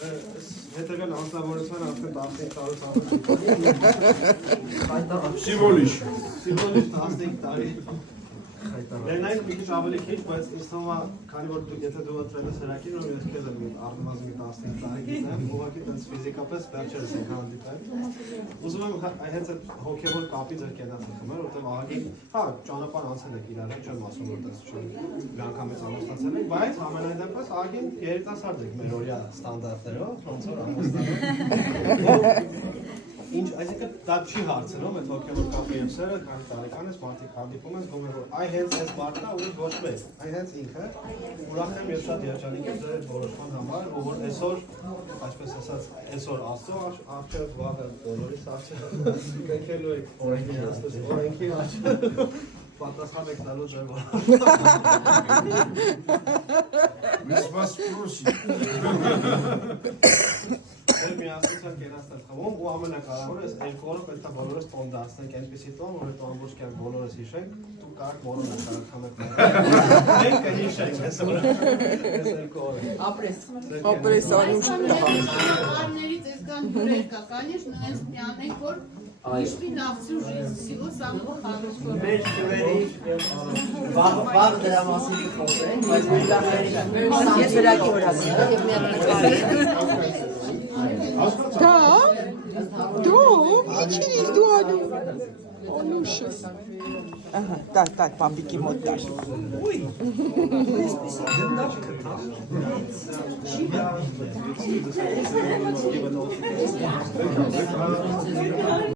հետևյալ անձնավորության արդեն 15 տարուց Սիմվոլիշ 15 տարի Լենային մի քիչ ավելի քիչ, բայց ինձ թվում է, քանի որ եթե դու ընտրել ես հրակին, որ ես քեզ եմ առնվազն 15 տարի գիտեմ, ուղղակի տենց ֆիզիկապես վերջերս ենք հանդիպել։ Ուզում եմ հենց այդ հոգևոր կապի ձեր կենացը խմել, որտեղ ահագին, հա, ճանապարհ անցել եք իրար, չեմ ասում որ տենց մի անգամից ամուսնացել եք, բայց ամենայն դեպս ահագին երիտասարդ եք մեր օրյա ստանդարտներով, ոնց որ ամուսնանում Ինչ, այսինքն դա չի հարցնում, այդ հոգևոր կապը եւ սերը, քանի տարեկան ես, մարդիկ հանդիպում ես, գոհ եմ որ այ հենց այս մարդն է, ուրիշ ոչ մեկ, այ հենց ինքը, ուրախ եմ եւ շատ երջանիկ եմ ձեր որոշման համար, որ այսօր, այսպես ասած, այսօր Աստծո առջև վաղը բոլորիս առջև կենքելու եք օրենքի առջև պատասխան եք տալու ձեր Էլ միասնության կերաստել խմում ու ամենակարևորը այս երկու օրը պետք է բոլորս տոն դարձնենք այնպիսի տոն, որ այդ ամբողջ կյանք բոլորս հիշենք, դու կարք բոլորը կարքամեք մենք կհիշենք այս օրը, այս երկու օրը Ապրես Անուշ Արներից այս կան հյուրեր կա, конечно, նենց միանենք, որ իշպի նավ всю жизнь, всего самого хорошего Մեր հյուրերի վաղ դրա մասին խոսենք, բայց մեր ես վերակի օրացի Da? Du? Ինչի՞ն դու անում? Անուշս Ահա, տար, պապիկի մոտ տար Չի